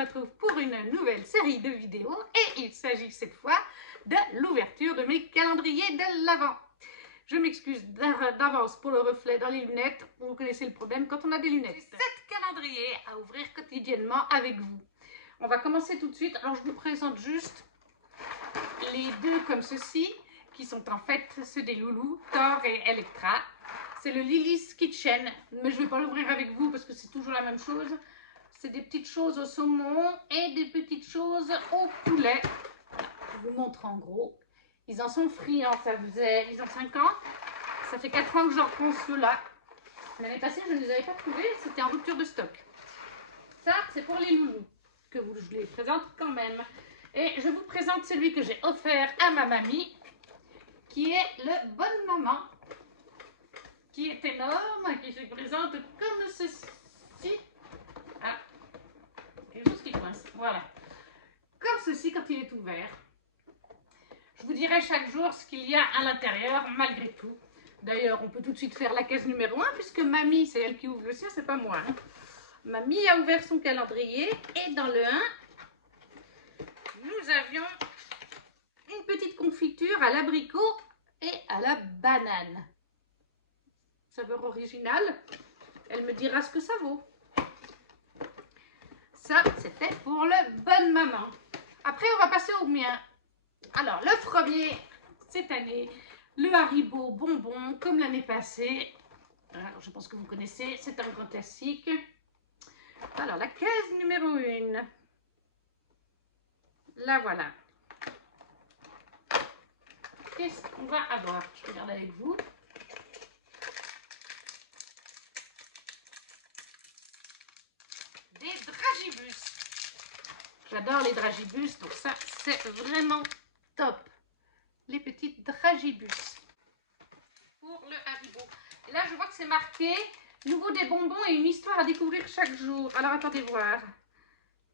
retrouve pour une nouvelle série de vidéos et il s'agit cette fois de l'ouverture de mes calendriers de l'Avent. Je m'excuse d'avance pour le reflet dans les lunettes, vous connaissez le problème quand on a des lunettes. C'est 7 calendriers à ouvrir quotidiennement avec vous. On va commencer tout de suite, alors je vous présente juste les deux comme ceci, qui sont en fait ceux des loulous, Thor et Electra. C'est le Lily's Kitchen, mais je ne vais pas l'ouvrir avec vous parce que c'est toujours la même chose. C'est des petites choses au saumon et des petites choses au poulet. Voilà, je vous montre en gros. Ils en sont friands, ils ont 5 ans. Ça fait 4 ans que j'en prends ceux-là. L'année passée, je ne les avais pas trouvés, c'était en rupture de stock. Ça, c'est pour les loulous, que je les présente quand même. Et je vous présente celui que j'ai offert à ma mamie, qui est le Bonne Maman, qui est énorme, qui se présente comme ceci. Ah, quelque chose qui coince, voilà. Comme ceci quand il est ouvert. Je vous dirai chaque jour ce qu'il y a à l'intérieur, malgré tout. D'ailleurs, on peut tout de suite faire la case numéro 1, puisque mamie, c'est elle qui ouvre le sien, c'est pas moi. Hein. Mamie a ouvert son calendrier, et dans le 1, nous avions une petite confiture à l'abricot et à la banane. Saveur originale, elle me dira ce que ça vaut. Ça, c'était pour le Bonne Maman. Après, on va passer au mien. Alors, le premier, cette année, le Haribo bonbon, comme l'année passée. Alors, je pense que vous connaissez, c'est un grand classique. Alors, la case numéro 1. La voilà. Qu'est-ce qu'on va avoir? Je regarde avec vous. Des dragibus. J'adore les dragibus, donc ça, c'est vraiment top. Les petites dragibus. Pour le Haribo. Et là, je vois que c'est marqué « Nouveau des bonbons et une histoire à découvrir chaque jour ». Alors, attendez voir.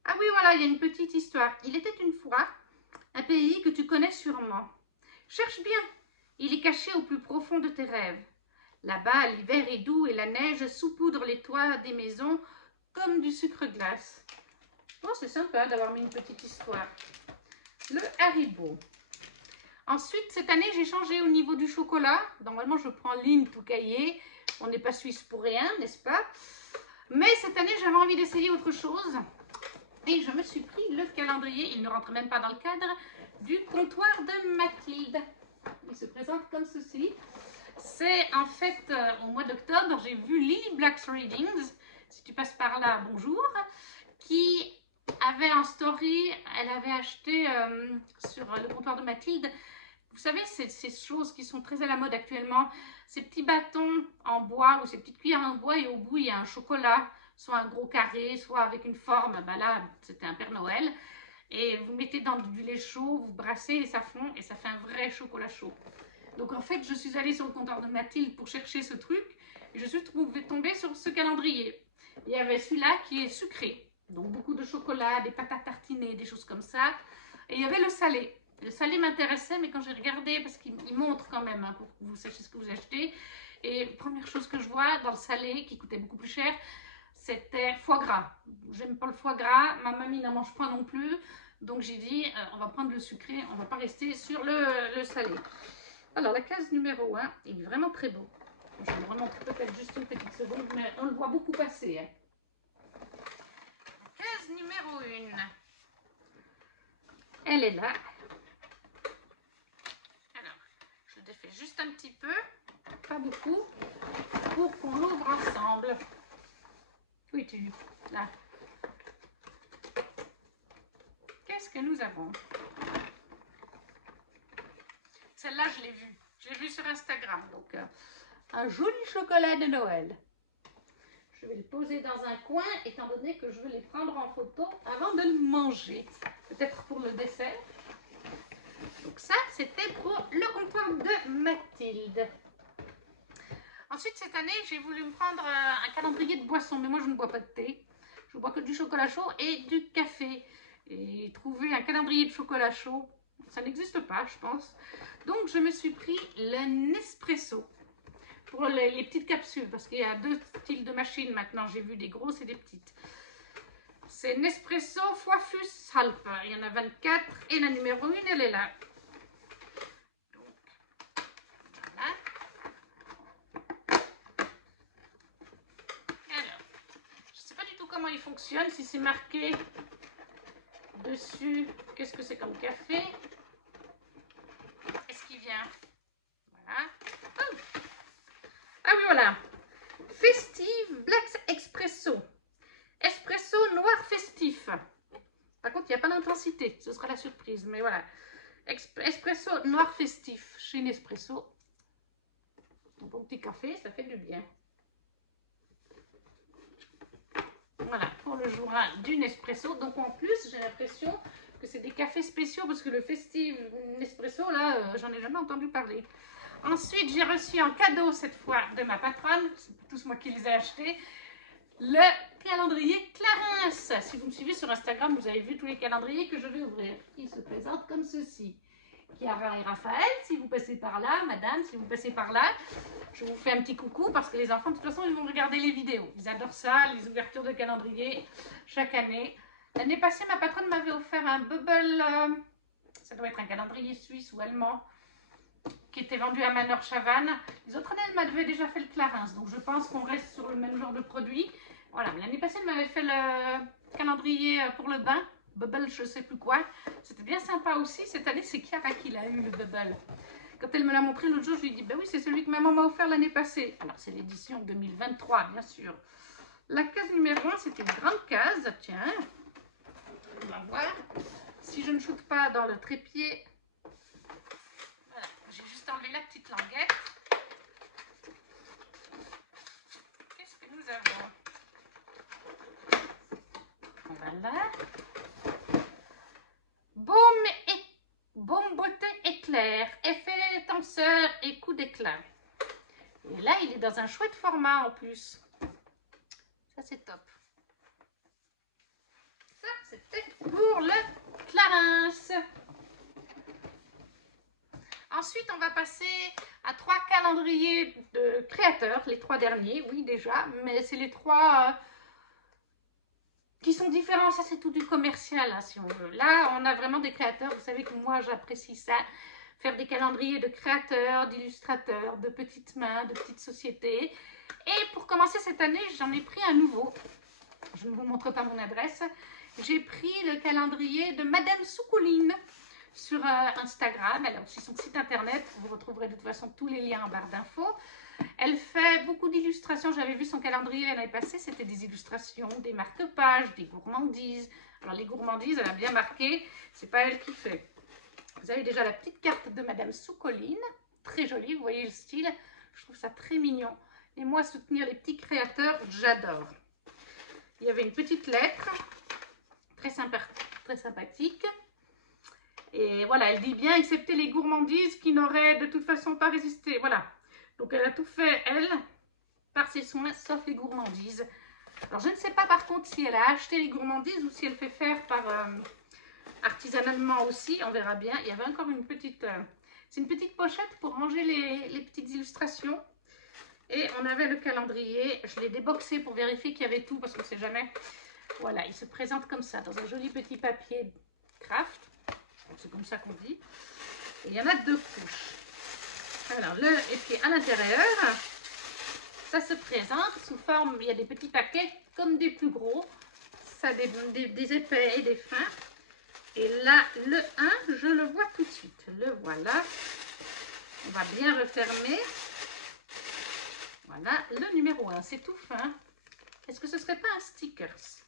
Ah oui, voilà, il y a une petite histoire. Il était une fois un pays que tu connais sûrement. Cherche bien, il est caché au plus profond de tes rêves. Là-bas, l'hiver est doux et la neige saupoudre les toits des maisons comme du sucre glace. Oh, c'est sympa d'avoir mis une petite histoire. Le Haribo. Ensuite, cette année, j'ai changé au niveau du chocolat. Normalement, je prends ligne tout cahier. On n'est pas suisse pour rien, n'est-ce pas? Mais cette année, j'avais envie d'essayer autre chose. Et je me suis pris le calendrier, il ne rentre même pas dans le cadre, du comptoir de Mathilde. Il se présente comme ceci. C'est en fait au mois d'octobre, j'ai vu Lily Black's Readings, si tu passes par là, bonjour, qui avait en story, elle avait acheté sur le comptoir de Mathilde, vous savez, ces choses qui sont très à la mode actuellement, ces petits bâtons en bois ou ces petites cuillères en bois et au bout il y a un chocolat, soit un gros carré, soit avec une forme, ben là c'était un Père Noël, et vous mettez dans du lait chaud, vous brassez et ça fond et ça fait un vrai chocolat chaud. Donc en fait je suis allée sur le comptoir de Mathilde pour chercher ce truc et je suis tombée sur ce calendrier. Il y avait celui-là qui est sucré, donc beaucoup de chocolat, des pâtes à tartiner, des choses comme ça, et il y avait le salé. Le salé m'intéressait, mais quand j'ai regardé, parce qu'il montre quand même hein, pour que vous sachiez ce que vous achetez, et première chose que je vois dans le salé, qui coûtait beaucoup plus cher, c'était foie gras. J'aime pas le foie gras, ma mamie n'en mange pas non plus, donc j'ai dit on va prendre le sucré, on va pas rester sur le salé. Alors la case numéro 1 est vraiment très beau. Je vous remontre peut-être juste une petite seconde, mais on le voit beaucoup passer. Hein. La case numéro 1, elle est là. Alors, je défais juste un petit peu, pas beaucoup, pour qu'on l'ouvre ensemble. Où es-tu? Là. Qu'est-ce que nous avons? Celle-là, je l'ai vue. Je l'ai vue sur Instagram. Donc, un joli chocolat de Noël. Je vais le poser dans un coin, étant donné que je veux les prendre en photo avant de le manger. Peut-être pour le dessert. Donc ça, c'était pour le comptoir de Mathilde. Ensuite, cette année, j'ai voulu me prendre un calendrier de boissons. Mais moi, je ne bois pas de thé. Je bois que du chocolat chaud et du café. Et trouver un calendrier de chocolat chaud, ça n'existe pas, je pense. Donc, je me suis pris le Nespresso pour les petites capsules. Parce qu'il y a 2 styles de machines maintenant. J'ai vu des grosses et des petites. c'est Nespresso Foifus Halp. Il y en a 24 et la numéro 1, elle est là. Donc, voilà. Alors, je ne sais pas du tout comment il fonctionne, si c'est marqué dessus, qu'est-ce que c'est comme café? Est-ce qu'il vient? Voilà. Oh. Ah oui, voilà. Festive Black Espresso. Espresso noir festif. Par contre, il n'y a pas d'intensité. Ce sera la surprise. Mais voilà. Espresso noir festif chez Nespresso. Un bon petit café, ça fait du bien. Voilà, pour le jour 1 du Nespresso. Donc en plus, j'ai l'impression que c'est des cafés spéciaux parce que le Festive Nespresso, là, j'en ai jamais entendu parler. Ensuite, j'ai reçu en cadeau cette fois de ma patronne, c'est tous moi qui les ai achetés, le calendrier Clarins. Si vous me suivez sur Instagram, vous avez vu tous les calendriers que je vais ouvrir. Ils se présentent comme ceci. Chiara et Raphaël, si vous passez par là, madame, si vous passez par là, je vous fais un petit coucou parce que les enfants, de toute façon, ils vont regarder les vidéos. Ils adorent ça, les ouvertures de calendrier chaque année. L'année passée, ma patronne m'avait offert un bubble, ça doit être un calendrier suisse ou allemand, qui était vendu à Manor Chavannes. Les autres années, elle m'avait déjà fait le Clarins, donc je pense qu'on reste sur le même genre de produit. Voilà, l'année passée, elle m'avait fait le calendrier pour le bain, bubble je sais plus quoi. C'était bien sympa aussi. Cette année, c'est Chiara qui l'a eu, le bubble. Quand elle me l'a montré l'autre jour, je lui ai dit, ben oui, c'est celui que maman m'a offert l'année passée. Alors, c'est l'édition 2023, bien sûr. La case numéro 1, c'était une grande case, tiens. On va voir si je ne shoote pas dans le trépied. Voilà, j'ai juste enlevé la petite languette. Qu'est-ce que nous avons? Voilà. Baume beauté éclair, effet tenseur et coup d'éclat. Et là, il est dans un chouette format en plus. Ça, c'est top. Ça, c'était pour le Clarins. Ensuite, on va passer à 3 calendriers de créateurs, les 3 derniers, oui déjà, mais c'est les 3 qui sont différents. Ça, c'est tout du commercial, hein, si on veut. Là, on a vraiment des créateurs. Vous savez que moi, j'apprécie ça. Faire des calendriers de créateurs, d'illustrateurs, de petites mains, de petites sociétés. Et pour commencer cette année, j'en ai pris un nouveau. Je ne vous montre pas mon adresse. J'ai pris le calendrier de Madame Soukouline sur Instagram. Elle a aussi son site internet. Vous retrouverez de toute façon tous les liens en barre d'infos. Elle fait beaucoup d'illustrations. J'avais vu son calendrier l'année passée. C'était des illustrations, des marque-pages, des gourmandises. Alors les gourmandises, elle a bien marqué. C'est pas elle qui fait. Vous avez déjà la petite carte de Madame Soukouline. Très jolie, vous voyez le style. Je trouve ça très mignon. Et moi, soutenir les petits créateurs, j'adore. Il y avait une petite lettre. Très sympathique. Et voilà, elle dit bien accepter les gourmandises qui n'auraient de toute façon pas résisté. Voilà. Donc elle a tout fait, elle, par ses soins, sauf les gourmandises. Alors je ne sais pas par contre si elle a acheté les gourmandises ou si elle fait faire par artisanalement aussi. On verra bien. Il y avait encore une petite... c'est une petite pochette pour ranger les petites illustrations. Et on avait le calendrier. Je l'ai déboxé pour vérifier qu'il y avait tout parce qu'on ne sait jamais. Voilà, il se présente comme ça, dans un joli petit papier craft. C'est comme ça qu'on dit. Et il y en a 2 couches. Alors, et puis à l'intérieur, ça se présente sous forme, il y a des petits paquets comme des plus gros. Ça a des épais et des fins. Et là, le 1, je le vois tout de suite. Le voilà. On va bien refermer. Voilà, le numéro 1, c'est tout fin. Est-ce que ce serait pas un stickers?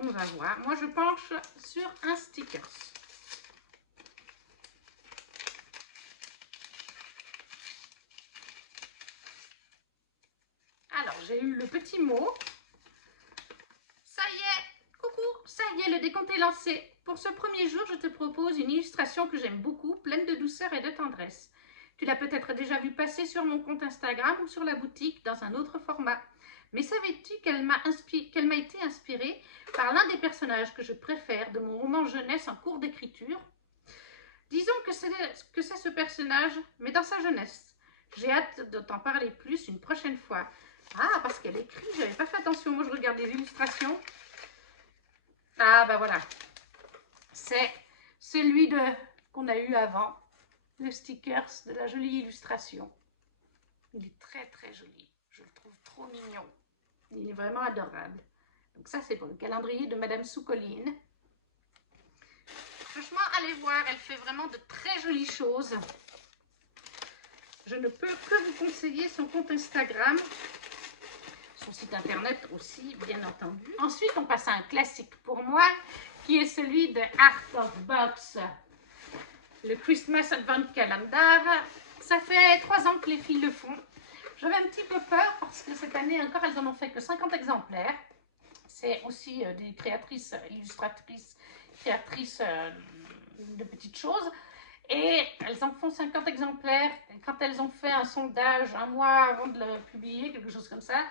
On va voir. Moi, je penche sur un stickers. Alors, j'ai eu le petit mot. Ça y est, coucou, ça y est, le décompte est lancé. Pour ce premier jour, je te propose une illustration que j'aime beaucoup, pleine de douceur et de tendresse. Tu l'as peut-être déjà vu passer sur mon compte Instagram ou sur la boutique dans un autre format. Mais savais-tu qu'elle m'a été inspirée par l'un des personnages que je préfère de mon roman jeunesse en cours d'écriture? Disons que c'est ce personnage, mais dans sa jeunesse. J'ai hâte de t'en parler plus une prochaine fois. Ah, parce qu'elle écrit, j'avais pas fait attention. Moi, je regarde les illustrations. Ah bah voilà, c'est celui qu'on a eu avant, le stickers de la jolie illustration. Il est très très joli, je le trouve trop mignon. Il est vraiment adorable. Donc ça c'est pour le calendrier de Madame Soucoline. Franchement, allez voir, elle fait vraiment de très jolies choses. Je ne peux que vous conseiller son compte Instagram. Son site internet aussi, bien entendu. Ensuite, on passe à un classique pour moi, qui est celui de Art of Box, le Christmas Advent Calendar. Ça fait 3 ans que les filles le font. J'avais un petit peu peur parce que cette année encore, elles en ont fait que 50 exemplaires. C'est aussi des créatrices, illustratrices, créatrices de petites choses. Et elles en font 50 exemplaires. Et quand elles ont fait un sondage un mois avant de le publier, quelque chose comme ça,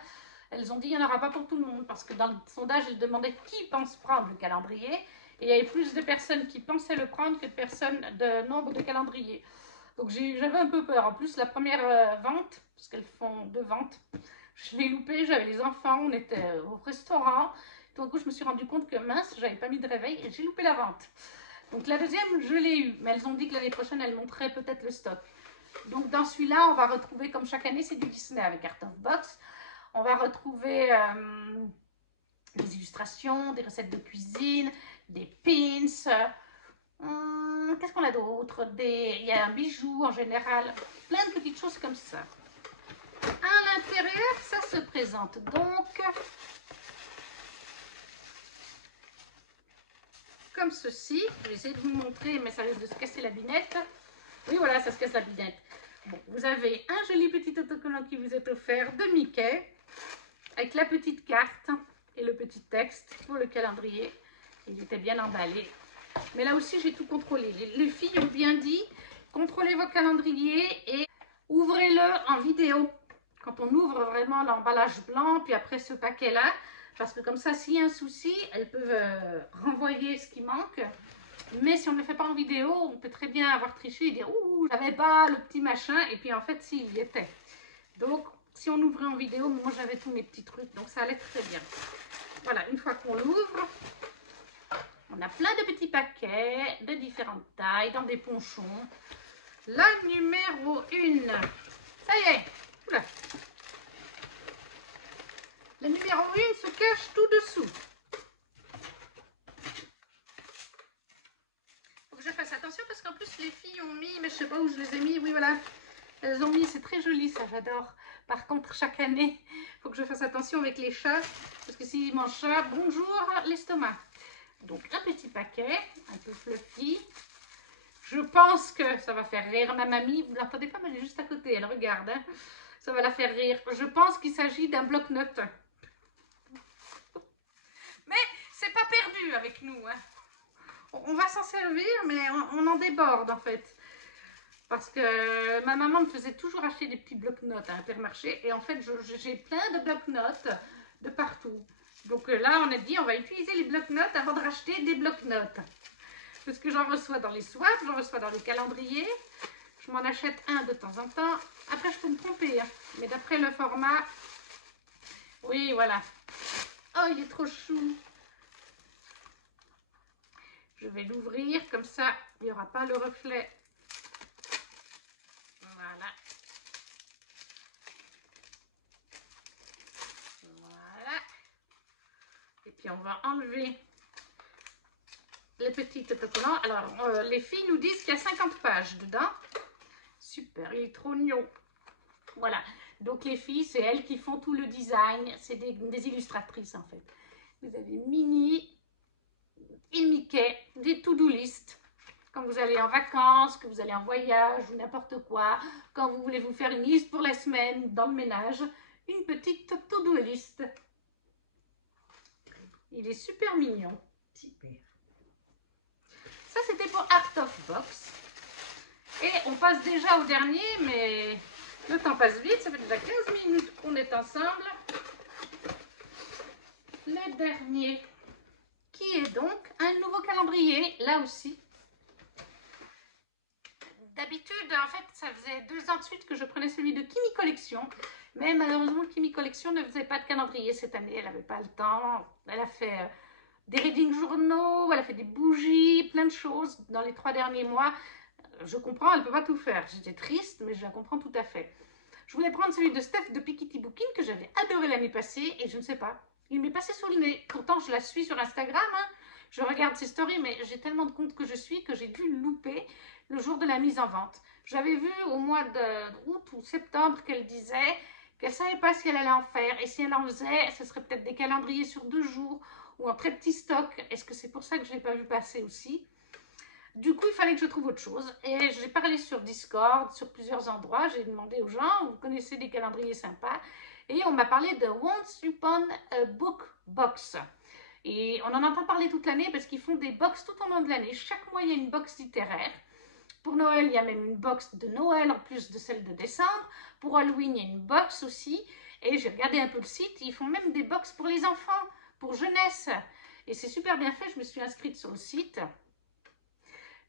elles ont dit qu'il n'y en aura pas pour tout le monde. Parce que dans le sondage, elles demandaient qui pense prendre le calendrier. Et il y avait plus de personnes qui pensaient le prendre que de nombre de calendriers. Donc j'avais un peu peur. En plus, la première vente, parce qu'elles font 2 ventes, je l'ai loupée. J'avais les enfants, on était au restaurant. Tout d'un coup, je me suis rendu compte que mince, j'avais pas mis de réveil et j'ai loupé la vente. Donc la deuxième, je l'ai eue, mais elles ont dit que l'année prochaine, elles montreraient peut-être le stock. Donc dans celui-là, on va retrouver, comme chaque année, c'est du Disney avec Art of Box. On va retrouver des illustrations, des recettes de cuisine, des pins. Qu'est-ce qu'on a d'autre? Il y a un bijou en général, plein de petites choses comme ça. À l'intérieur, ça se présente donc comme ceci. Je vais essayer de vous montrer, mais ça risque de se casser la binette. Oui, voilà, ça se casse la binette. Bon, vous avez un joli petit autocollant qui vous est offert de Mickey, avec la petite carte et le petit texte pour le calendrier. Il était bien emballé. Mais là aussi, j'ai tout contrôlé. Les filles ont bien dit, contrôlez votre calendrier et ouvrez-le en vidéo. Quand on ouvre vraiment l'emballage blanc, puis après ce paquet-là, parce que comme ça, s'il y a un souci, elles peuvent renvoyer ce qui manque. Mais si on ne le fait pas en vidéo, on peut très bien avoir triché et dire « Ouh, j'avais pas le petit machin » et puis en fait, si, il y était. Donc, si on ouvrait en vidéo, moi j'avais tous mes petits trucs, donc ça allait très bien. Voilà, une fois qu'on l'ouvre, on a plein de petits paquets de différentes tailles, dans des ponchons. La numéro 1, ça y est, oula. La numéro 1 se cache tout dessous. Faut que je fasse attention parce qu'en plus les filles ont mis, mais je sais pas où je les ai mis, oui voilà. Elles ont mis, c'est très joli ça, j'adore. Par contre, chaque année, il faut que je fasse attention avec les chats, parce que s'ils mangent ça, bonjour l'estomac. Donc un petit paquet, un peu fluffy. Je pense que ça va faire rire ma mamie. Vous ne l'entendez pas, mais elle est juste à côté, elle regarde. Hein. Ça va la faire rire. Je pense qu'il s'agit d'un bloc-notes. Mais c'est pas perdu avec nous. Hein. On va s'en servir, mais on en déborde en fait. Parce que ma maman me faisait toujours acheter des petits bloc-notes à Intermarché. Et en fait, j'ai plein de bloc-notes de partout. Donc là, on a dit, on va utiliser les bloc-notes avant de racheter des bloc-notes. Parce que j'en reçois dans les swaps, j'en reçois dans les calendriers. Je m'en achète un de temps en temps. Après, je peux me tromper. Hein. Mais d'après le format... Oui, voilà. Oh, il est trop chou. Je vais l'ouvrir. Comme ça, il n'y aura pas le reflet. Voilà. Voilà. Et puis, on va enlever les petits autocollants. Alors, les filles nous disent qu'il y a 50 pages dedans. Super, il est trop mignon. Voilà. Donc, les filles, c'est elles qui font tout le design. C'est des illustratrices, en fait. Vous avez Minnie et Mickey, des to-do list. Quand vous allez en vacances, que vous allez en voyage ou n'importe quoi, quand vous voulez vous faire une liste pour la semaine dans le ménage, une petite to-do list. Il est super mignon. Super. Ça, c'était pour Art of Box. Et on passe déjà au dernier, mais le temps passe vite. Ça fait déjà 15 minutes qu'on est ensemble. Le dernier, qui est donc un nouveau calendrier, là aussi. D'habitude, en fait, ça faisait 2 ans de suite que je prenais celui de Kimi Collection. Mais malheureusement, Kimi Collection ne faisait pas de calendrier cette année. Elle n'avait pas le temps. Elle a fait des readings journaux, elle a fait des bougies, plein de choses dans les 3 derniers mois. Je comprends, elle ne peut pas tout faire. J'étais triste, mais je la comprends tout à fait. Je voulais prendre celui de Steph de Piketty Booking que j'avais adoré l'année passée et je ne sais pas. Il m'est passé sous le nez. Pourtant, je la suis sur Instagram. Hein. Je regarde ses stories, mais j'ai tellement de comptes que je suis que j'ai dû le louper le jour de la mise en vente. J'avais vu au mois d'août ou septembre qu'elle disait qu'elle ne savait pas si elle allait en faire. Et si elle en faisait, ce serait peut-être des calendriers sur 2 jours ou en très petit stock. Est-ce que c'est pour ça que je ne l'ai pas vu passer aussi? Du coup, il fallait que je trouve autre chose. Et j'ai parlé sur Discord, sur plusieurs endroits. J'ai demandé aux gens, vous connaissez des calendriers sympas? Et on m'a parlé de Once Upon a Book Box. Et on en entend parler toute l'année parce qu'ils font des box tout au long de l'année. Chaque mois, il y a une box littéraire. Pour Noël, il y a même une box de Noël en plus de celle de décembre. Pour Halloween, il y a une box aussi. Et j'ai regardé un peu le site. Ils font même des box pour les enfants, pour jeunesse. Et c'est super bien fait. Je me suis inscrite sur le site.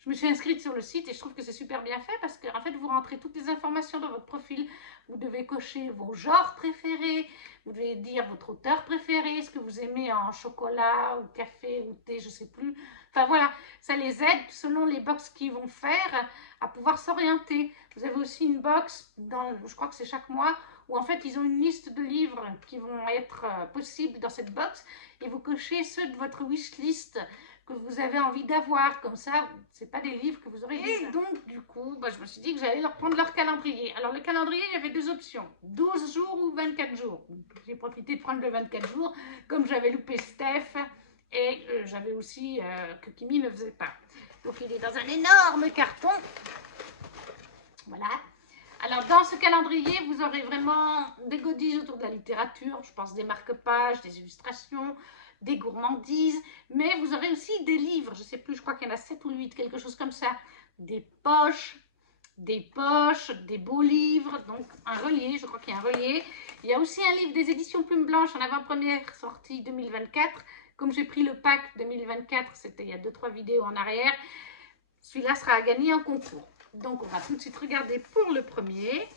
Je me suis inscrite sur le site et je trouve que c'est super bien fait parce qu'en fait, vous rentrez toutes les informations dans votre profil. Vous devez cocher vos genres préférés. Vous devez dire votre auteur préféré, ce que vous aimez en chocolat ou café ou thé, je ne sais plus. Enfin voilà, ça les aide selon les box qu'ils vont faire à pouvoir s'orienter. Vous avez aussi une box, je crois que c'est chaque mois, où en fait, ils ont une liste de livres qui vont être possibles dans cette box et vous cochez ceux de votre wishlist que vous avez envie d'avoir, comme ça, c'est pas des livres que vous aurez déjà. Et donc, du coup, je me suis dit que j'allais leur prendre leur calendrier. Alors, le calendrier, il y avait 2 options, 12 jours ou 24 jours. J'ai profité de prendre le 24 jours, comme j'avais loupé Steph, et j'avais aussi que Kimi ne faisait pas. Donc, il est dans un énorme carton. Voilà. Alors, dans ce calendrier, vous aurez vraiment des goodies autour de la littérature, je pense des marque-pages, des illustrations, des gourmandises, mais vous aurez aussi des livres, je ne sais plus, je crois qu'il y en a 7 ou 8, quelque chose comme ça, des poches, des beaux livres, donc un relié, je crois qu'il y a un relié. Il y a aussi un livre des éditions Plume Blanche en avant-première sortie 2024, comme j'ai pris le pack 2024, c'était il y a 2-3 vidéos en arrière, celui-là sera à gagner en concours. Donc on va tout de suite regarder pour le premier.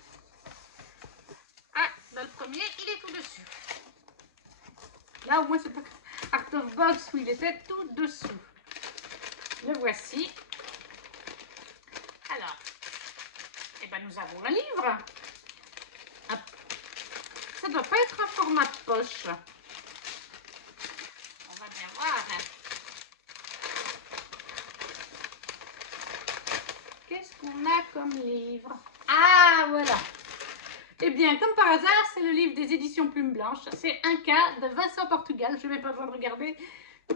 Ah, dans le premier, il est tout dessus. Là au moins c'est pas Art of Box où il était tout dessous. Le voici. Alors, eh ben nous avons un livre. Ça ne doit pas être un format de poche. On va bien voir. Qu'est-ce qu'on a comme livre? Ah, voilà. Eh bien, comme par hasard, c'est le livre des éditions Plume Blanche. C'est un cas de Vincent Portugal. Je n'ai même pas besoin de regarder.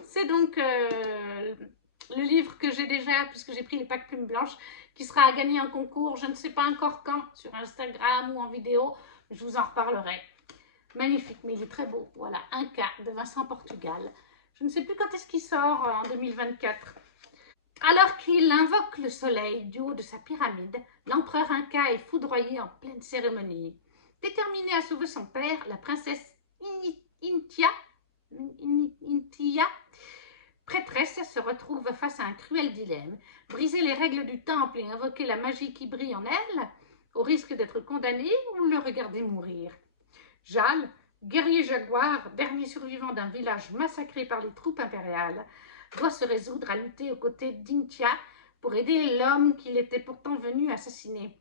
C'est donc le livre que j'ai déjà, puisque j'ai pris les packs Plume Blanche, qui sera à gagner en concours. Je ne sais pas encore quand, sur Instagram ou en vidéo. Je vous en reparlerai. Magnifique, mais il est très beau. Voilà, un cas de Vincent Portugal. Je ne sais plus quand est-ce qu'il sort en 2024. Alors qu'il invoque le soleil du haut de sa pyramide, l'empereur Inca est foudroyé en pleine cérémonie. Déterminée à sauver son père, la princesse Intia, prêtresse, se retrouve face à un cruel dilemme. Briser les règles du temple et invoquer la magie qui brille en elle, au risque d'être condamnée, ou le regarder mourir. Jal, guerrier jaguar, dernier survivant d'un village massacré par les troupes impériales, doit se résoudre à lutter aux côtés d'Intia pour aider l'homme qu'il était pourtant venu assassiner.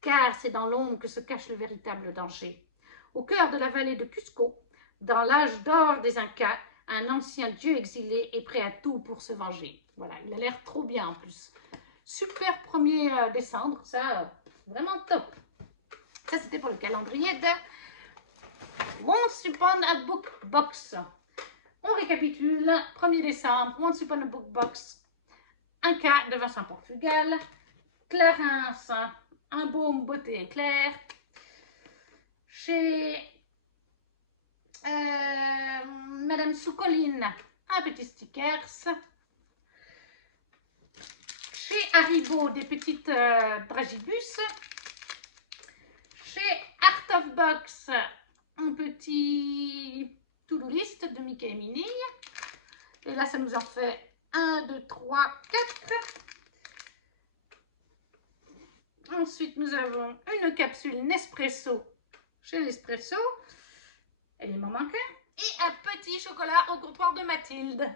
Car c'est dans l'ombre que se cache le véritable danger. Au cœur de la vallée de Cusco, dans l'âge d'or des Incas, un ancien dieu exilé est prêt à tout pour se venger. Voilà, il a l'air trop bien en plus. Super 1er décembre, ça, vraiment top. Ça, c'était pour le calendrier de Once Upon a Book Box. On récapitule, 1er décembre, Once Upon a Book Box, un cas de Vincent Portugal, Clarence, un baume beauté éclair, chez Madame Soucoline, un petit stickers, chez Haribo, des petites dragibus, chez Art of Box, un petit to-do list de Mickey et Minnie. Et là, ça nous en fait 1, 2, 3, 4. Ensuite, nous avons une capsule Nespresso chez Nespresso. Elle m'en manque un. Et un petit chocolat au comptoir de Mathilde.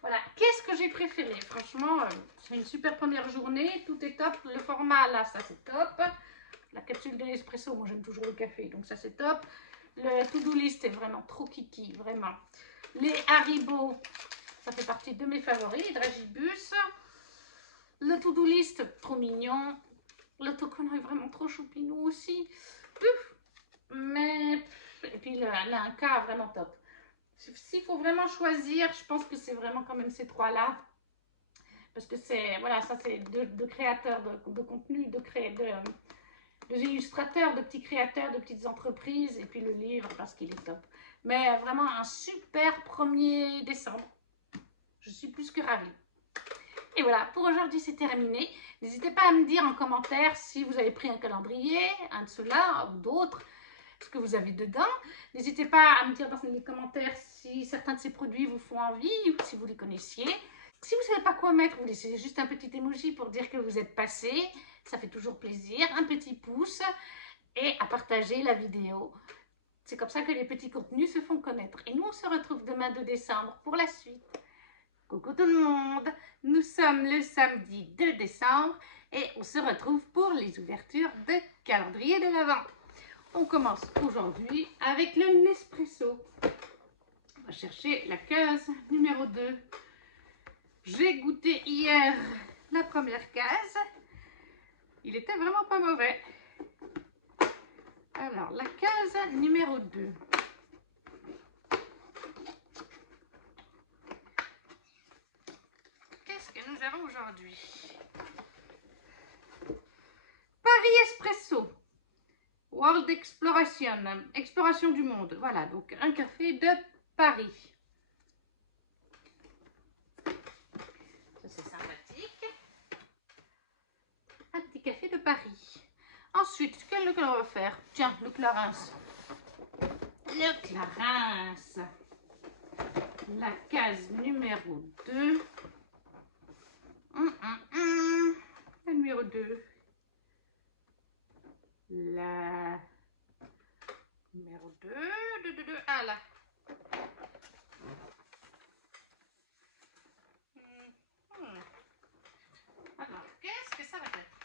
Voilà, qu'est-ce que j'ai préféré? Franchement, c'est une super première journée, tout est top. Le format là, ça c'est top. La capsule de l'espresso, moi j'aime toujours le café, donc ça c'est top. Le to-do list est vraiment trop kiki, vraiment. Les Haribo, ça fait partie de mes favoris. Dragibus. Le to-do list, trop mignon. Le Tokono est vraiment trop choupinou aussi. Mais, et puis l'Inca, vraiment top. S'il faut vraiment choisir, je pense que c'est vraiment quand même ces trois-là. Parce que c'est, voilà, ça c'est de créateurs de contenu, de illustrateurs, de petits créateurs, de petites entreprises. Et puis le livre, parce qu'il est top. Mais vraiment un super 1er décembre. Je suis plus que ravie. Et voilà, pour aujourd'hui c'est terminé. N'hésitez pas à me dire en commentaire si vous avez pris un calendrier, un de ceux-là ou d'autres, ce que vous avez dedans. N'hésitez pas à me dire dans les commentaires si certains de ces produits vous font envie ou si vous les connaissiez. Si vous ne savez pas quoi mettre, vous laissez juste un petit emoji pour dire que vous êtes passé. Ça fait toujours plaisir. Un petit pouce et à partager la vidéo. C'est comme ça que les petits contenus se font connaître. Et nous, on se retrouve demain 2 décembre pour la suite. Coucou tout le monde, nous sommes le samedi 2 décembre et on se retrouve pour les ouvertures de calendrier de l'Avent. On commence aujourd'hui avec le Nespresso. On va chercher la case numéro 2. J'ai goûté hier la première case. Il était vraiment pas mauvais. Alors, la case numéro 2. Qu'est-ce que nous avons aujourd'hui? Paris Espresso. World Exploration, exploration du monde. Voilà, donc un café de Paris. Ça c'est sympathique. Un petit café de Paris. Ensuite, quel lequel on va faire? Tiens, le Clarins. Le Clarins. La case numéro 2. La numéro 2. La numéro 2. Ah là. Alors, qu'est-ce que ça va être?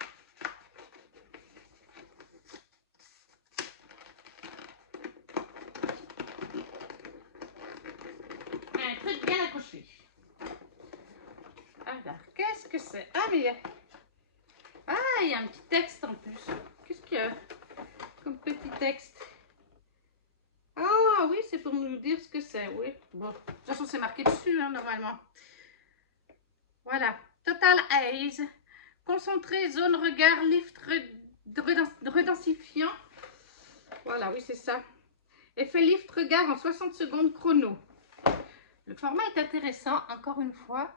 Un truc bien accroché. Alors, qu'est-ce que c'est? Ah, mais il y a un petit texte en plus. Qu'est-ce qu'il y a comme petit texte? Ah oui, c'est pour nous dire ce que c'est, oui. Bon, de toute façon, c'est marqué dessus, hein, normalement. Voilà. Total Haze. Concentré, zone regard, lift redensifiant. Voilà, oui, c'est ça. Effet lift regard en 60 secondes chrono. Le format est intéressant, encore une fois.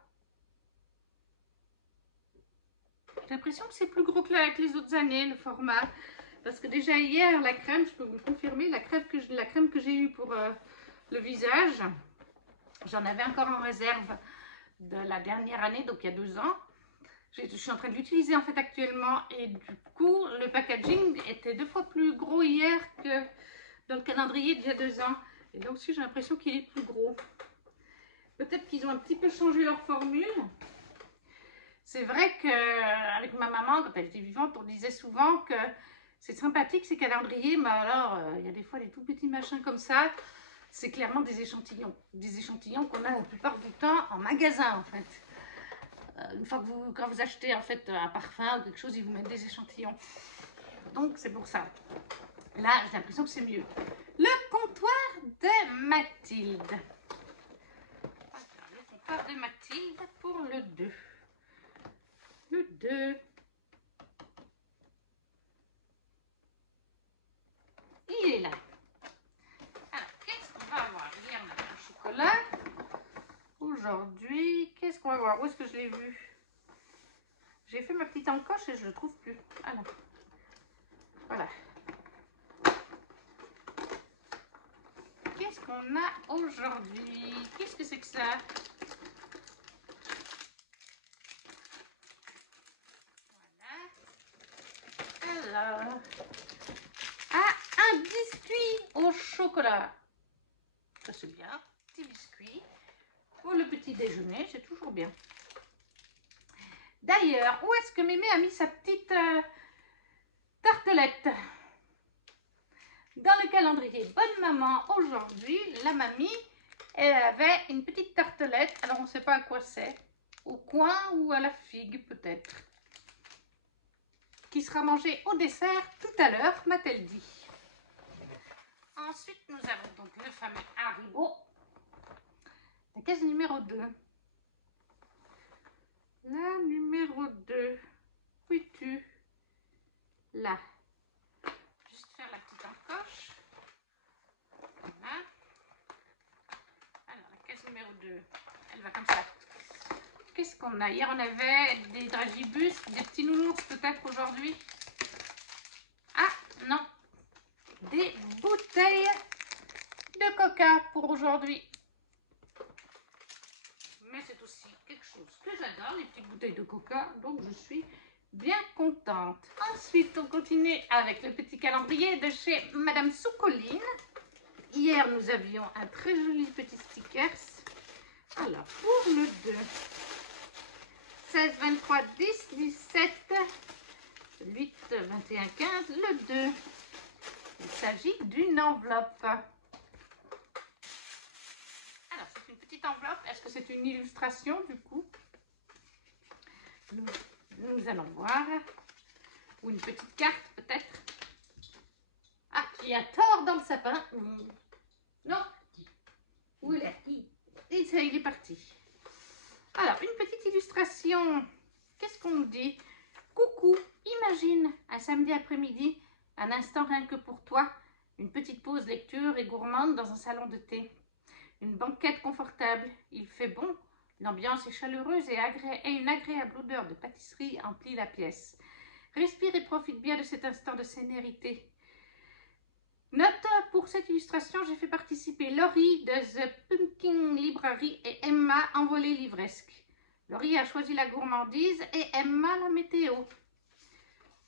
J'ai l'impression que c'est plus gros que les autres années, le format. Parce que déjà hier, la crème, je peux vous le confirmer, la crème que j'ai eue pour le visage, j'en avais encore en réserve de la dernière année, donc il y a 2 ans. Je suis en train de l'utiliser en fait actuellement et du coup, le packaging était 2 fois plus gros hier que dans le calendrier d'il y a 2 ans. Et donc aussi, j'ai l'impression qu'il est plus gros. Peut-être qu'ils ont un petit peu changé leur formule. C'est vrai qu'avec ma maman, quand elle était vivante, on disait souvent que c'est sympathique ces calendriers, mais alors il y a des fois des tout petits machins comme ça. C'est clairement des échantillons qu'on a la plupart du temps en magasin en fait. Une fois que quand vous achetez en fait un parfum ou quelque chose, ils vous mettent des échantillons. Donc c'est pour ça. Là, j'ai l'impression que c'est mieux. Le comptoir de Mathilde. Le comptoir de Mathilde pour le 2. Le 2. Il est là. Alors, qu'est-ce qu'on va avoir? Hier, on avait un chocolat. Aujourd'hui, qu'est-ce qu'on va voir? Où est-ce que je l'ai vu? J'ai fait ma petite encoche et je ne le trouve plus. Ah non. Voilà. Qu'est-ce qu'on a aujourd'hui? Qu'est-ce que c'est que ça? Voilà. Alors. Ah, un biscuit au chocolat. Ça c'est bien. Petit biscuit. pour le petit déjeuner, c'est toujours bien. D'ailleurs, où est-ce que Mémé a mis sa petite tartelette? Dans le calendrier Bonne Maman, aujourd'hui, la mamie, elle avait une petite tartelette. Alors, on ne sait pas à quoi c'est. Au coin ou à la figue, peut-être. Qui sera mangée au dessert tout à l'heure, m'a-t-elle dit. Ensuite, nous avons donc le fameux Haribo. La case numéro 2. La numéro 2. Où es-tu? Là. Juste faire la petite encoche. Voilà. Alors, la case numéro 2, elle va comme ça. Qu'est-ce qu'on a? Hier, on avait des dragibus, des petits nounours peut-être aujourd'hui. Ah, non. Des bouteilles de coca pour aujourd'hui. Mais c'est aussi quelque chose que j'adore, les petites bouteilles de coca, donc je suis bien contente. Ensuite, on continue avec le petit calendrier de chez Madame Soucoline. Hier, nous avions un très joli petit stickers. Alors, pour le 2, 16, 23, 10, 17, 8, 21, 15, le 2. Il s'agit d'une enveloppe. Alors, c'est une petite enveloppe. Est-ce que c'est une illustration du coup? Nous allons voir. Ou une petite carte peut-être. Ah, il y a Thor dans le sapin. Non. Où il est? Il est parti. Alors, une petite illustration. Qu'est-ce qu'on nous dit? Coucou, imagine un samedi après-midi, un instant rien que pour toi, une petite pause lecture et gourmande dans un salon de thé. Une banquette confortable, il fait bon, l'ambiance est chaleureuse et une agréable odeur de pâtisserie emplit la pièce. Respire et profite bien de cet instant de sérénité. Note pour cette illustration, j'ai fait participer Laurie de The Pumpkin Library et Emma Envolée Livresque. Laurie a choisi la gourmandise et Emma la météo.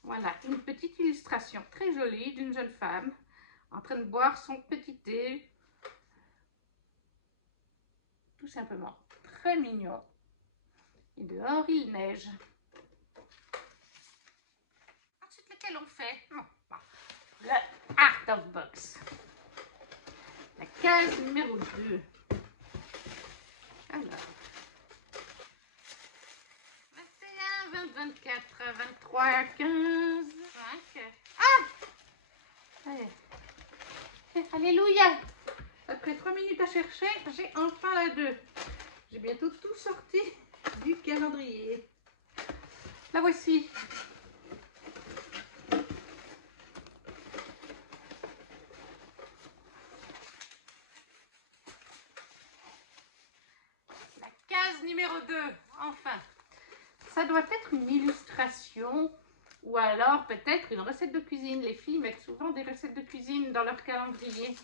Voilà, une petite illustration très jolie d'une jeune femme en train de boire son petit thé. Tout simplement, très mignon. Et dehors, il neige. Ensuite, lequel on fait? Le Art of Box. La case numéro 2. Alors. 21, 20, 24, 23, 15, 5. Ah! Allez. Alléluia! Après 3 minutes à chercher, j'ai enfin la 2. J'ai bientôt tout sorti du calendrier. La voici. La case numéro 2, enfin. Ça doit être une illustration ou alors peut-être une recette de cuisine. Les filles mettent souvent des recettes de cuisine dans leur calendrier.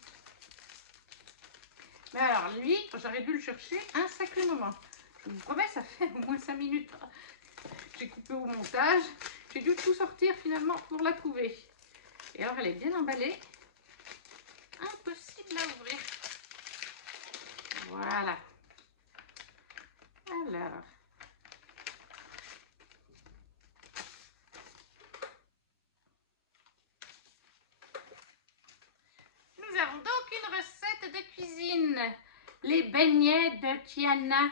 Mais alors lui, j'aurais dû le chercher un sacré moment. Je vous promets, ça fait au moins 5 minutes. J'ai coupé au montage. J'ai dû tout sortir finalement pour la trouver. Et alors elle est bien emballée. Impossible à ouvrir. Voilà. Alors. Nous avons donc une recette de cuisine. Les beignets de Tiana.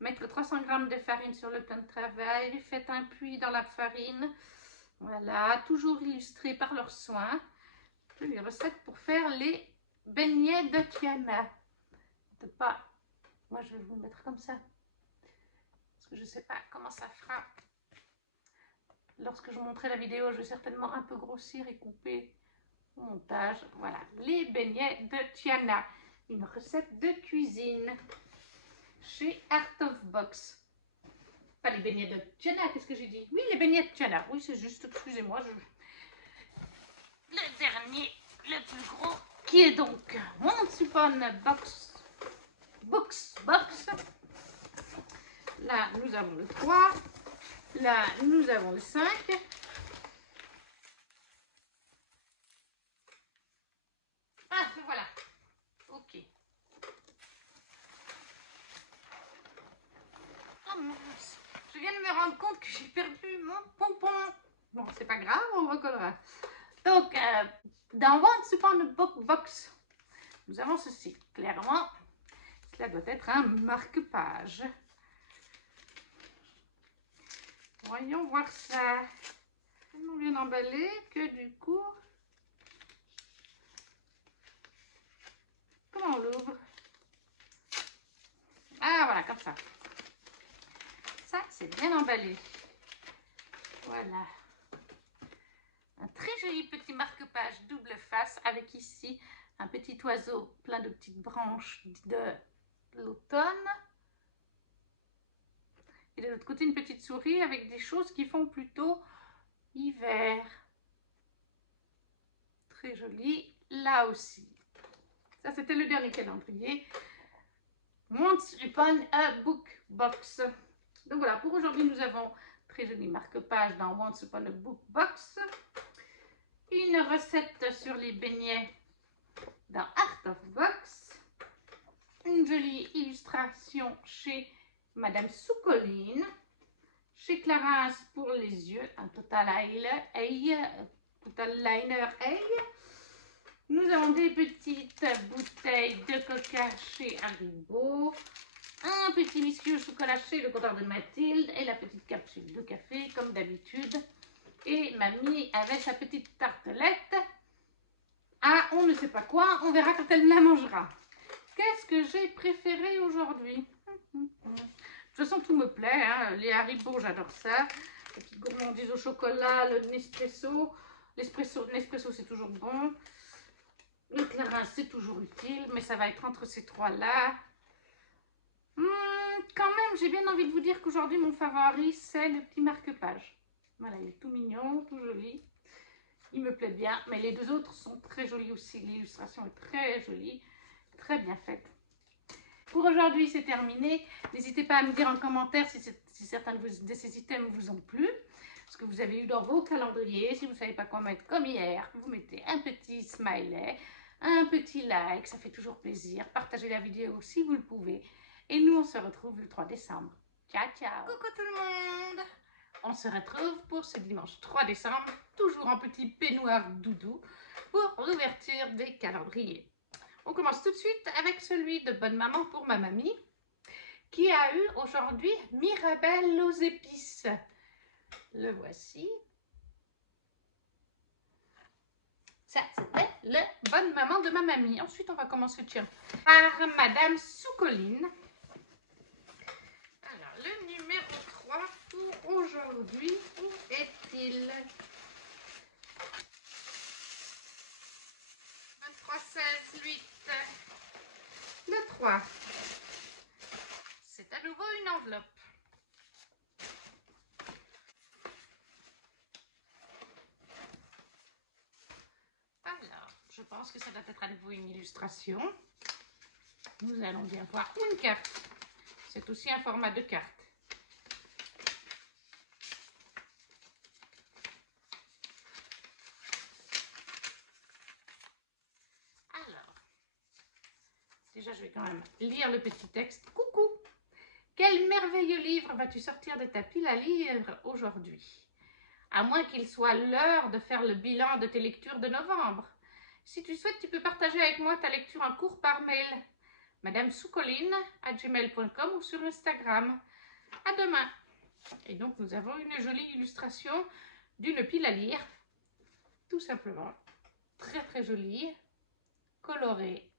Mettre 300 g de farine sur le temps de travail. Faites un puits dans la farine. Voilà, toujours illustré par leurs soins. Les recettes pour faire les beignets de Tiana. Pas. Moi, je vais vous le mettre comme ça. Parce que je ne sais pas comment ça fera. Lorsque je montrerai la vidéo, je vais certainement un peu grossir et couper au montage. Voilà, les beignets de Tiana. Une recette de cuisine chez Art of Box. Pas les beignets de Tiana, qu'est-ce que j'ai dit? Oui, les beignets de Tiana. Oui, c'est juste, excusez-moi. Le dernier, le plus gros, qui est donc Once Upon a Box. Là, nous avons le 3. Là, nous avons le 5. Ah, voilà. Ok. Je viens de me rendre compte que j'ai perdu mon pompon. Bon, c'est pas grave, on recollera. Donc, dans Once Upon a Book Box, nous avons ceci. Clairement, cela doit être un marque-page. Voyons voir ça. Tellement bien emballé que du coup... Comment on l'ouvre? Ah, voilà, comme ça. Ça, c'est bien emballé. Voilà. Un très joli petit marque-page double face avec ici un petit oiseau plein de petites branches de l'automne. Et de l'autre côté, une petite souris avec des choses qui font plutôt hiver. Très joli. Là aussi. Ça, c'était le dernier calendrier. Once Upon a Book Box. Donc voilà, pour aujourd'hui, nous avons très joli marque-page dans Once Upon a Book Box. Une recette sur les beignets dans Art of Box. Une jolie illustration chez Madame Soucoline. Chez Clarins pour les yeux, un Total Liner Eye. Nous avons des petites bouteilles de coca chez Haribo. Un petit biscuit au chocolat chez le comptoir de Mathilde. Et la petite capsule de café comme d'habitude. Et mamie avait sa petite tartelette. Ah, on ne sait pas quoi, on verra quand elle la mangera. Qu'est-ce que j'ai préféré aujourd'hui? De toute façon, tout me plaît, hein. Les Haribo, j'adore ça. Les petites gourmandises au chocolat, le Nespresso. Nespresso, c'est toujours bon. Le Clarins, c'est toujours utile, mais ça va être entre ces trois-là. Quand même, j'ai bien envie de vous dire qu'aujourd'hui, mon favori, c'est le petit marque-page. Voilà, il est tout mignon, tout joli. Il me plaît bien, mais les deux autres sont très jolis aussi. L'illustration est très jolie, très bien faite. Pour aujourd'hui, c'est terminé. N'hésitez pas à me dire en commentaire si certains de ces items vous ont plu, ce que vous avez eu dans vos calendriers. Si vous ne savez pas quoi mettre comme hier, vous mettez un petit smiley, un petit like, ça fait toujours plaisir. Partagez la vidéo si vous le pouvez. Et nous, on se retrouve le 3 décembre. Ciao, ciao! Coucou tout le monde! On se retrouve pour ce dimanche 3 décembre, toujours en petit peignoir doudou, pour l'ouverture des calendriers. On commence tout de suite avec celui de Bonne Maman pour ma mamie, qui a eu aujourd'hui Mirabelle aux épices. Le voici. Ça, c'était le Bonne Maman de ma mamie. Ensuite, on va commencer, tiens, par Madame Soucoline. Alors, le numéro 3 pour aujourd'hui, où est-il? 23, 16, 8. Le 3. C'est à nouveau une enveloppe. Alors, je pense que ça doit être à nouveau une illustration. Nous allons bien voir une carte. C'est aussi un format de carte. Alors, déjà je vais quand même lire le petit texte. Coucou! Quel merveilleux livre vas-tu sortir de ta pile à lire aujourd'hui? À moins qu'il soit l'heure de faire le bilan de tes lectures de novembre. Si tu souhaites, tu peux partager avec moi ta lecture en cours par mail. madamesoucoline@gmail.com ou sur Instagram. À demain. Et donc nous avons une jolie illustration d'une pile à lire. Tout simplement. Très très jolie. Colorée.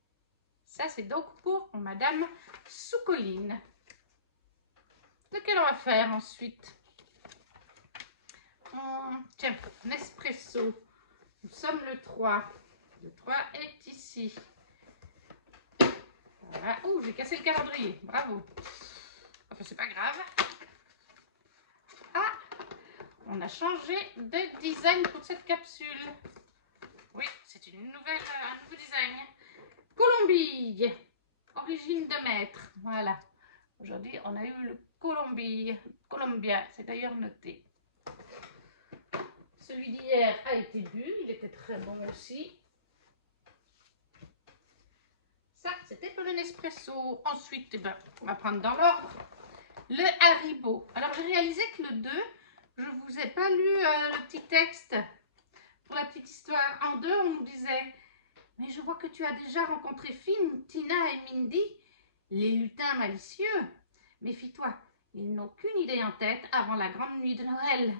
Ça c'est donc pour Madame Soucoline. Lequel on va faire ensuite? Tiens, Nespresso. Nous sommes le 3. Le 3 est ici. Voilà. Oh, j'ai cassé le calendrier. Bravo. Enfin, c'est pas grave. Ah, on a changé de design pour cette capsule. Oui, c'est un nouveau design. Colombille. Origine de maître. Voilà. Aujourd'hui, on a eu le Colombia. C'est d'ailleurs noté. Celui d'hier a été bu. Il était très bon aussi. Ça, c'était pour le Nespresso. Ensuite, on va prendre dans l'ordre Le Haribo. Alors, j'ai réalisé que le 2, je ne vous ai pas lu le petit texte pour la petite histoire. En 2, on nous disait, mais je vois que tu as déjà rencontré Finn, Tina et Mindy, les lutins malicieux. Méfie-toi, ils n'ont qu'une idée en tête avant la grande nuit de Noël.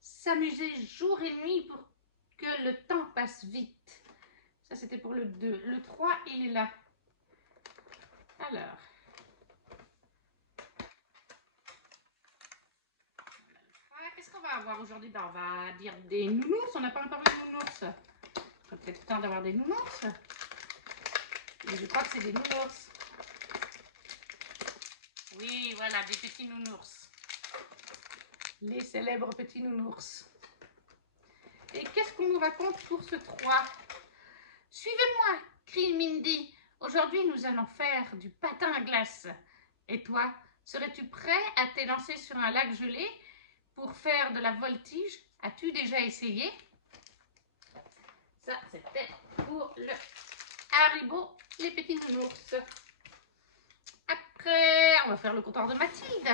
S'amuser jour et nuit pour que le temps passe vite. Ça, c'était pour le 2. Le 3, il est là. Alors. Qu'est-ce qu'on va avoir aujourd'hui? Ben, on va dire des nounours. On n'a pas encore eu de nounours. On a peut-être le temps d'avoir des nounours. Et je crois que c'est des nounours. Oui, voilà, des petits nounours. Les célèbres petits nounours. Et qu'est-ce qu'on nous raconte pour ce 3? Suivez-moi, crie Mindy. Aujourd'hui, nous allons faire du patin à glace. Et toi, serais-tu prêt à t'élancer sur un lac gelé pour faire de la voltige? As-tu déjà essayé? Ça, c'était pour le Haribo, les petits nounours. Après, on va faire le comptoir de Mathilde.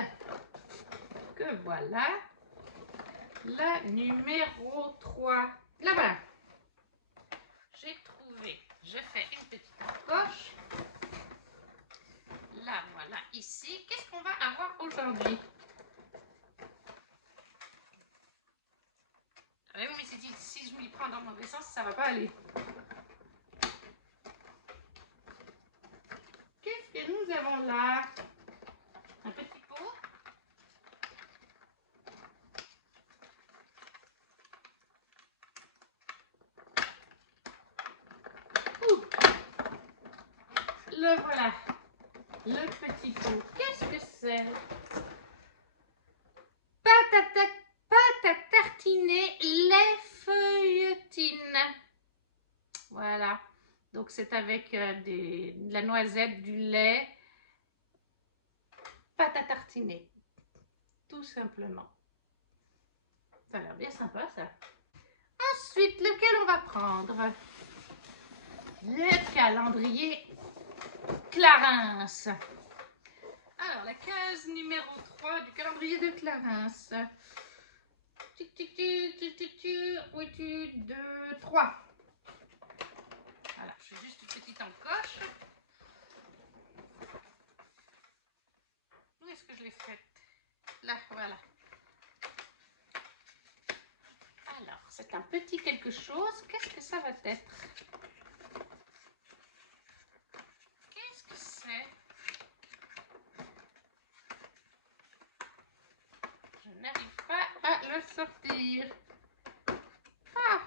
Que voilà. La numéro 3. Là, voilà. J'ai trouvé. Je fais une petite encoche. Là, voilà, ici. Qu'est-ce qu'on va avoir aujourd'hui? Ah oui, mais si je m'y prends dans le mauvais sens, ça va pas aller. Qu'est-ce que nous avons là? Un petit pot. Ouh. Le voilà. Le petit pot. Qu'est-ce que c'est? Pâte à tartiner lait feuilletine. Voilà. Donc c'est avec de la noisette, du lait, pâte à tartiner. Tout simplement. Ça a l'air bien sympa ça. Ensuite, lequel on va prendre? Le calendrier Clarins. Alors, la case numéro 3 du calendrier de Clarins. Tic, tic, tic, tic, tic, tic. Où es-tu? 2, 3. Voilà, je fais juste une petite encoche. Où est-ce que je l'ai faite? Là, voilà. Alors, c'est un petit quelque chose. Qu'est-ce que ça va être? Qu'est-ce que c'est? Je n'arrive pas à le sortir. Ah!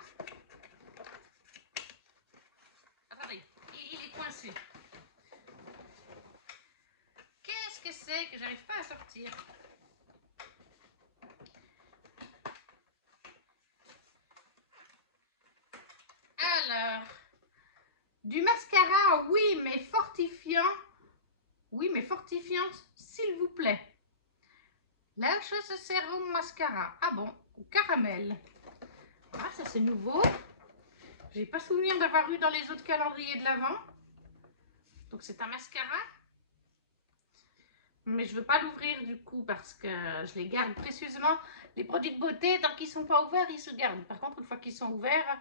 Attendez, il est coincé. Qu'est-ce que c'est que j'arrive pas à sortir? Alors, du mascara, oui, mais fortifiant. Oui, mais fortifiant, s'il vous plaît. Lâche ce sérum mascara. Ah bon, au caramel. Ah, ça c'est nouveau. J'ai pas souvenir d'avoir eu dans les autres calendriers de l'Avent. Donc c'est un mascara. Mais je ne veux pas l'ouvrir du coup parce que je les garde précieusement. Les produits de beauté, tant qu'ils ne sont pas ouverts, ils se gardent. Par contre, une fois qu'ils sont ouverts,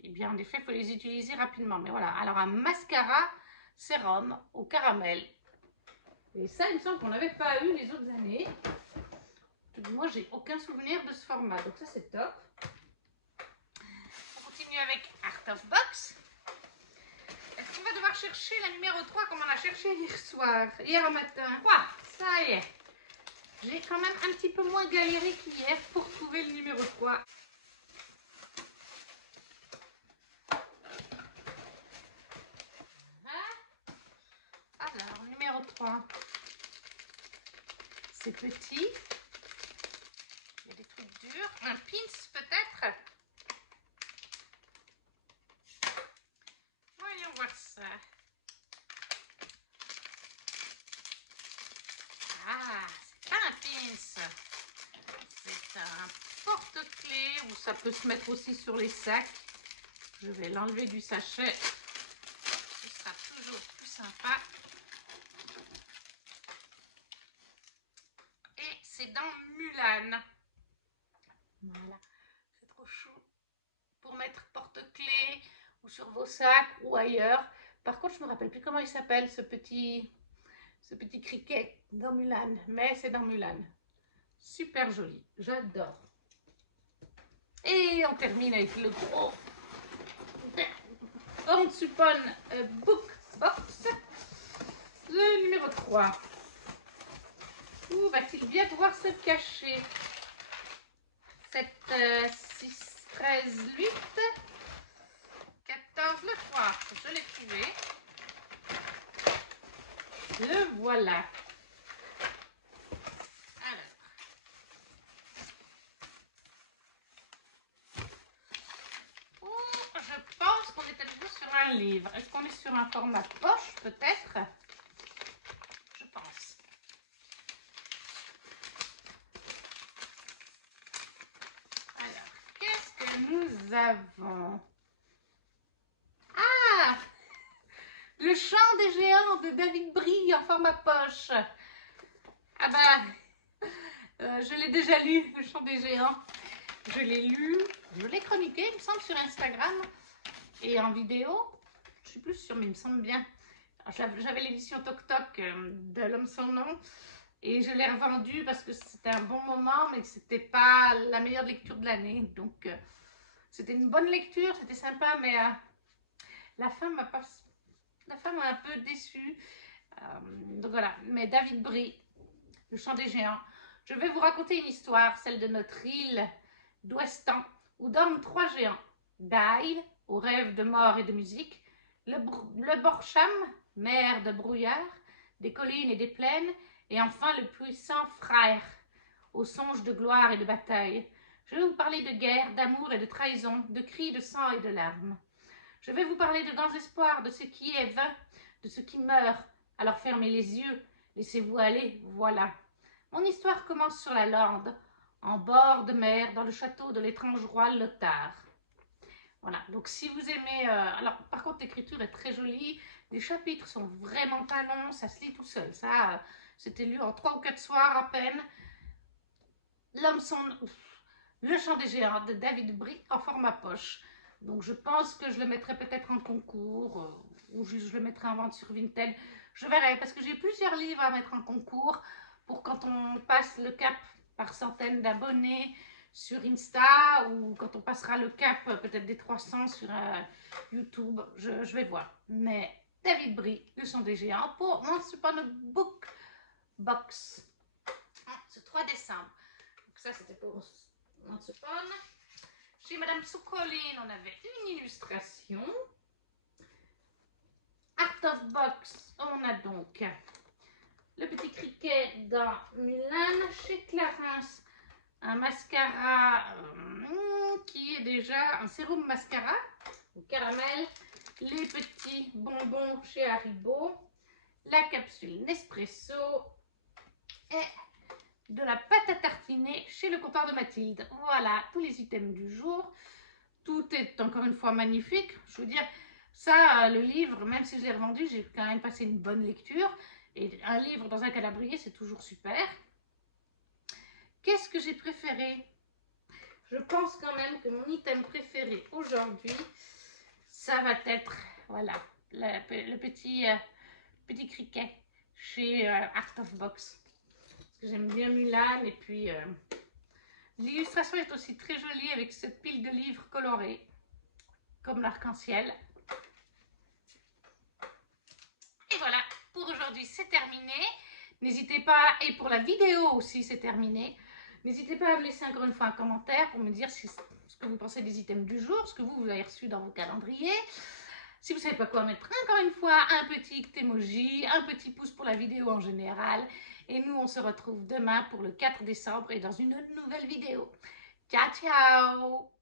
eh bien en effet, il faut les utiliser rapidement. Mais voilà, alors un mascara sérum au caramel. Et ça, il me semble qu'on n'avait pas eu les autres années. Moi, j'ai aucun souvenir de ce format. Donc ça, c'est top. On continue avec Art of Box. Est-ce qu'on va devoir chercher la numéro 3 comme on a cherché hier matin? Voilà, ça y est. J'ai quand même un petit peu moins galéré qu'hier pour trouver le numéro 3. Voilà. Alors, numéro 3. C'est petit. Il y a des trucs durs. Un pins peut-être. Voyons voir ça. Ah, c'est pas un pins. C'est un porte-clés où ça peut se mettre aussi sur les sacs. Je vais l'enlever du sachet. Ce sera toujours plus sympa. c'est dans Mulan. Voilà, c'est trop chou. Pour mettre porte-clés ou sur vos sacs ou ailleurs. Par contre, je me rappelle plus comment il s'appelle ce petit criquet dans Mulan. Mais c'est dans Mulan. Super joli, j'adore. Et on termine avec le gros Once-Upon a Book Box. Le numéro 3. Où va-t-il bien pouvoir se cacher? 7, 6, 13, 8, 14, le 3. Je l'ai trouvé. Le voilà. Alors. Je pense qu'on était toujours sur un livre. Est-ce qu'on est sur un format poche, peut-être? Je pense. Alors, qu'est-ce que nous avons? Ah! Le chant des géants de David Brie en format poche. Ah bah, je l'ai déjà lu, le chant des géants. Je l'ai lu, je l'ai chroniqué, il me semble, sur Instagram et en vidéo. Je suis plus sûre, mais il me semble bien. J'avais l'édition Toc Toc de L'Homme sans nom et je l'ai revendu parce que c'était un bon moment, mais que c'était pas la meilleure lecture de l'année. Donc, c'était une bonne lecture, c'était sympa, mais la fin m'a pas... La femme m'a un peu déçue. Donc voilà, mais David Brie, le chant des géants. Je vais vous raconter une histoire, celle de notre île d'Ouestan, où dorment 3 géants. Daïl, au rêve de mort et de musique. Le Borcham, mer de brouillard, des collines et des plaines. Et enfin le puissant Frère, aux songes de gloire et de bataille. Je vais vous parler de guerre, d'amour et de trahison, de cris, de sang et de larmes. Je vais vous parler de grands espoirs, de ce qui est vain, de ce qui meurt. Alors fermez les yeux, laissez-vous aller, voilà. Mon histoire commence sur la lande, en bord de mer, dans le château de l'étrange roi Lothar. Voilà, donc si vous aimez... alors par contre l'écriture est très jolie, les chapitres sont vraiment pas longs, ça se lit tout seul. Ça, c'était lu en 3 ou 4 soirs à peine. Le chant des géants de David Brie en format poche. Donc je pense que je le mettrai peut-être en concours ou je le mettrai en vente sur Vinted. Je verrai parce que j'ai plusieurs livres à mettre en concours pour quand on passe le cap par centaines d'abonnés sur Insta ou quand on passera le cap peut-être des 300 sur YouTube. Je vais voir. Mais David Brie, le chant des géants pour Once-Upon a Book Box. Ce 3 décembre. Donc ça c'était pour Once-Upon. Chez Madame Soukoline, on avait une illustration. Art of Box, on a donc le petit criquet dans Mulan. Chez Clarence, un mascara qui est déjà un sérum mascara au caramel. Les petits bonbons chez Haribo. La capsule Nespresso. Et de la pâte à tartiner chez le comptoir de Mathilde. Voilà, tous les items du jour. Tout est encore une fois magnifique. Je veux dire, ça, le livre, même si je l'ai revendu, j'ai quand même passé une bonne lecture. Et un livre dans un calabrier, c'est toujours super. Qu'est-ce que j'ai préféré? Je pense quand même que mon item préféré aujourd'hui, ça va être, voilà, le petit criquet chez Art of Box. J'aime bien Mulan et puis l'illustration est aussi très jolie avec cette pile de livres colorés comme l'arc-en-ciel. Et voilà, pour aujourd'hui c'est terminé. N'hésitez pas, et pour la vidéo aussi c'est terminé. N'hésitez pas à me laisser encore une fois un commentaire pour me dire ce que vous pensez des items du jour, ce que vous avez reçu dans vos calendriers. Si vous ne savez pas quoi mettre, encore une fois, un petit emoji, un petit pouce pour la vidéo en général. Et nous, on se retrouve demain pour le 4 décembre et dans une nouvelle vidéo. Ciao, ciao!